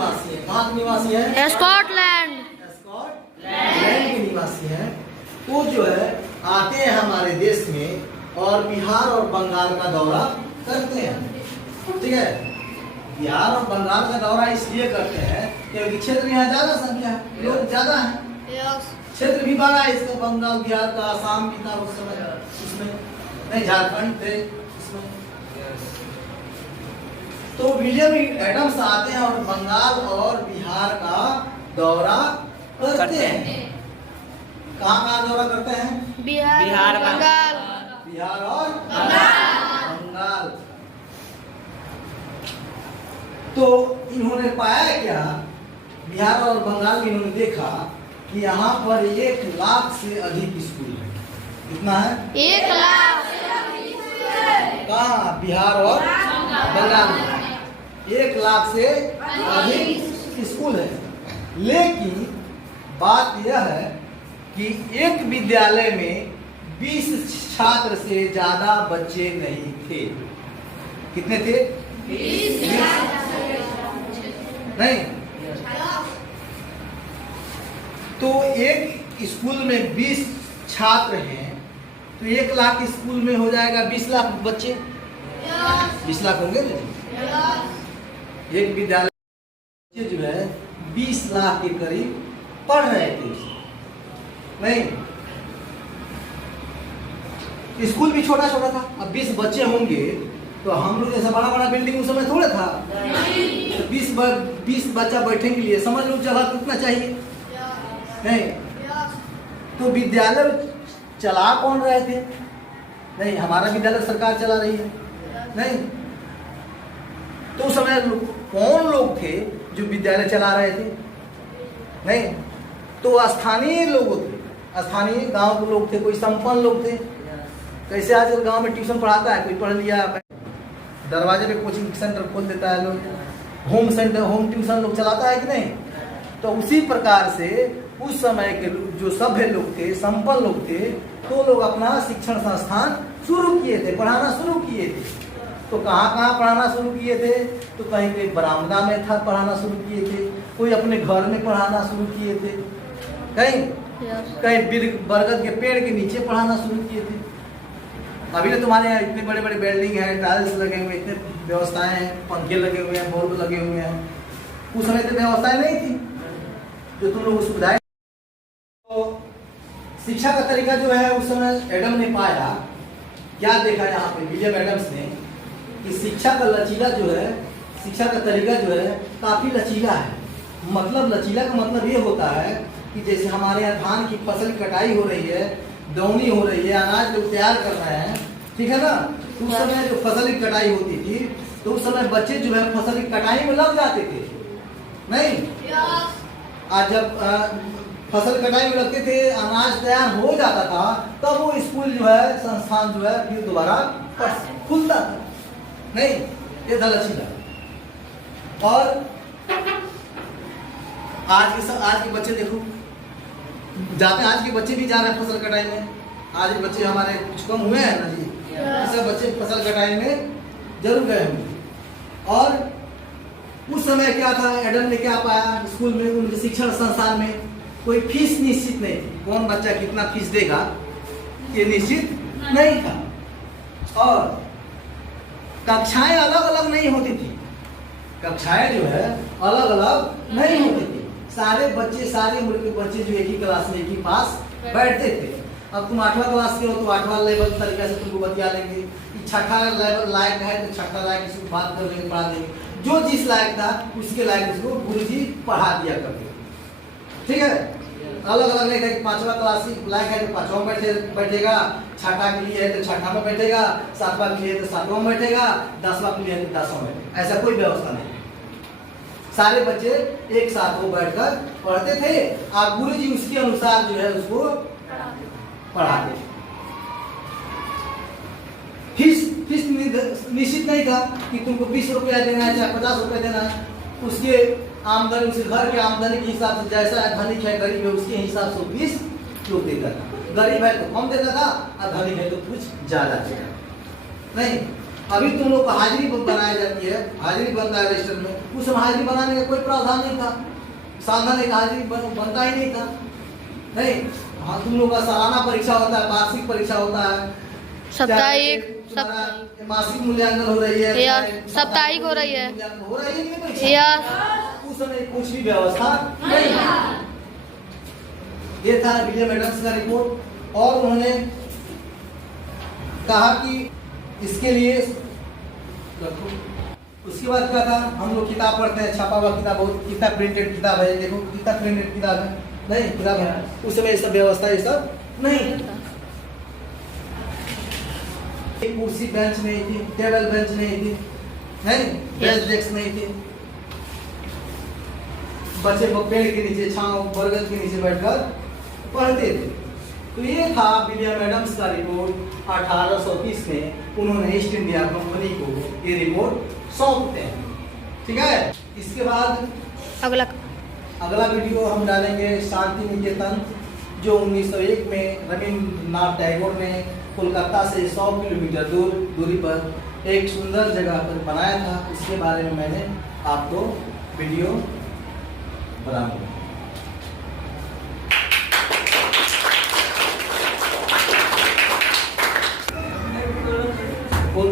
निवासी है। कहाँ के निवासी है? स्कॉटलैंड स्कॉटलैंड के निवासी हैं। वो जो है आते हैं हमारे देश में और बिहार और बंगाल का दौरा करते हैं। ठीक है, बिहार और बंगाल का दौरा इसलिए करते हैं क्योंकि क्षेत्र यहाँ ज्यादा संख्या है, लोग ज्यादा है, क्षेत्र भी बड़ा है इसका। बंगाल बिहार का, आसाम भी था उस समय, उसमें नहीं झारखंड थे उसमें। तो विलियम एडम्स आते हैं और बंगाल और बिहार का दौरा करते हैं। कहाँ कहाँ दौरा करते हैं? बिहार बंगाल। बिहार और बंगाल। तो इन्होंने पाया क्या, बिहार और बंगाल में इन्होंने देखा कि यहाँ पर 1 लाख से अधिक स्कूल है। कितना है? 1 लाख। कहाँ? बिहार और बंगाल में 1 लाख से अधिक स्कूल है। लेकिन बात यह है कि एक विद्यालय में 20 छात्र से ज्यादा बच्चे नहीं थे। कितने थे? 20 नहीं। तो एक स्कूल में 20 छात्र हैं तो 1 लाख स्कूल में हो जाएगा 20 लाख बच्चे। 20 लाख होंगे ना? एक विद्यालय जो है 20 लाख के करीब पढ़ रहे थे नहीं। स्कूल भी छोटा छोटा था। अब 20 बच्चे होंगे तो हम लोग जैसा बड़ा बड़ा बिल्डिंग उस समय थोड़ा था। तो 20 बच्चा बैठने के लिए समझ लो जगह कितना चाहिए नहीं। तो विद्यालय चला कौन रहे थे? नहीं, हमारा विद्यालय सरकार चला रही है नहीं। तो उस समय कौन लोग थे जो विद्यालय चला रहे थे? नहीं, तो स्थानीय लोग थे, स्थानीय गांव के लोग थे, कोई संपन्न लोग थे। कैसे आजकल गांव में ट्यूशन पढ़ाता है, कोई पढ़ लिया, दरवाजे पे कोचिंग सेंटर खोल देता है लोग, होम ट्यूशन लोग चलाता है कि नहीं। तो उसी प्रकार से उस समय के जो सभ्य लोग थे, संपन्न लोग थे, तो लोग अपना शिक्षण संस्थान शुरू किए थे, पढ़ाना शुरू किए थे। तो कहाँ कहाँ पढ़ाना शुरू किए थे? तो कहीं पे बरामदा में था पढ़ाना शुरू किए थे, कोई अपने घर में पढ़ाना शुरू किए थे, कहीं बरगद के पेड़ के नीचे पढ़ाना शुरू किए थे। अभी तो तुम्हारे यहाँ इतने बड़े बड़े बिल्डिंग है, टाइल्स लगे हुए, इतने व्यवस्थाएं हैं, पंखे लगे हुए हैं, बल्ब लगे हुए हैं। उस समय तो व्यवस्थाएं नहीं थी जो तुम लोग सुविधाएं। तो शिक्षा का तरीका जो है उस समय एडम ने पाया, क्या देखा यहाँ पे विलियम एडम्स ने, कि शिक्षा का लचीला जो है, शिक्षा का तरीका जो है काफी लचीला है। मतलब लचीला का मतलब ये होता है कि जैसे हमारे यहाँ धान की फसल कटाई हो रही है, दौनी हो रही है, अनाज लोग तैयार कर रहे हैं, ठीक है ना। उस समय जो फसल की कटाई होती थी तो उस समय बच्चे जो है फसल की कटाई में लग जाते थे नहीं। आज जब फसल कटाई में लगते थे, अनाज तैयार हो जाता था, तब वो स्कूल जो है, संस्थान जो है फिर दोबारा खुलता था नहीं। ये था लचीला। और आज के बच्चे देखो जाते हैं, आज के बच्चे भी जा रहे हैं फसल कटाई में। आज के बच्चे हमारे कुछ कम हुए हैं ना जी, सब बच्चे फसल कटाई में जरूर गए होंगे। और उस समय क्या था, एडम ने क्या पाया, स्कूल में उनके शिक्षण संस्थान में कोई फीस निश्चित नहीं थी। कौन बच्चा कितना फीस देगा ये निश्चित नहीं था। और कक्षाएं अलग अलग नहीं होती थी, कक्षाएं जो है अलग अलग नहीं होती थी। सारे बच्चे, सारे उम्र के बच्चे जो एक ही क्लास में, एक ही पास बैठते थे। अब तुम 8वां क्लास के हो तो 8वां लेवल तरीके से तुमको बतिया लेंगे। 6ठा लेवल लायक है तो 6ठा लायक किसी को बात कर लेंगे, पढ़ा देंगे। जो जिस लायक था उसके लायक उसको गुरुजी पढ़ा दिया करते, ठीक है। अलग अलग नहीं था कि 5वां क्लास लायक है तो 5वां बैठेगा, 6ठा के लिए है तो 6ठा में बैठेगा, 7वां के लिए तो 7वां में बैठेगा, 10वां के लिए है तो 10वां में बैठेगा। ऐसा कोई व्यवस्था नहीं। सारे बच्चे एक साथ वो बैठकर पढ़ते थे और गुरुजी उसके अनुसार जो है उसको पढ़ाते थे। फीस निश्चित नहीं था कि तुमको 20 रुपया देना है चाहे 50 रुपया देना है। उसके आमदनी, उसके घर के आमदनी के हिसाब से, जैसा धनिक है गरीब है उसके हिसाब से फीस लोग देता था। गरीब है तो कम देता था और धनिक है तो कुछ ज्यादा देता नहीं। अभी तुम लोग को हाजिरी बनाई जाती है, हाजिरी बनता है रजिस्टर में, उस समय हाजिरी बनाने का कोई प्रावधान नहीं था, सावधान एक हाजिरी बनता ही नहीं था। नहीं, हाँ तुम लोग का सालाना परीक्षा होता है, वार्षिक परीक्षा होता है, साप्ताहिक मासिक मूल्यांकन हो रही है या साप्ताहिक हो रही है, हो रही है कि नहीं परीक्षा? या उस समय कुछ भी व्यवस्था नहीं था। ये था विलियम एडम्स का रिपोर्ट। और उन्होंने कहा कि इसके लिए रखो। उसके बाद क्या था, हम लोग किताब पढ़ते हैं, छपा हुआ किताब, बहुत कितना प्रिंटेड किताब है, देखो कितना प्रिंटेड किताब है, नहीं किताब है। उस समय ये सब व्यवस्था ये सब नहीं, कुर्सी बेंच नहीं थी, टेबल बेंच नहीं थी, नहीं बेंच डेस्क नहीं थी, बच्चे पेड़ के नीचे, छांव बरगद के नीचे बैठकर पढ़ते थे। तो ये था विलियम एडम्स का रिपोर्ट। 1830 में उन्होंने ईस्ट इंडिया कंपनी को ये रिपोर्ट सौंपते हैं। ठीक है, इसके बाद अगला वीडियो हम डालेंगे शांति निकेतन, जो 1901 में रविन्द्रनाथ टैगोर ने कोलकाता से 100 किलोमीटर दूरी पर एक सुंदर जगह पर बनाया था। इसके बारे में मैंने आपको वीडियो बनाऊंगा। बोल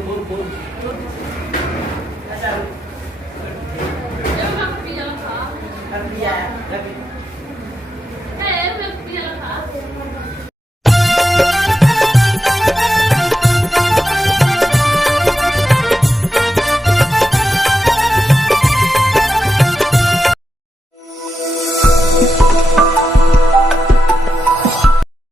Dạ.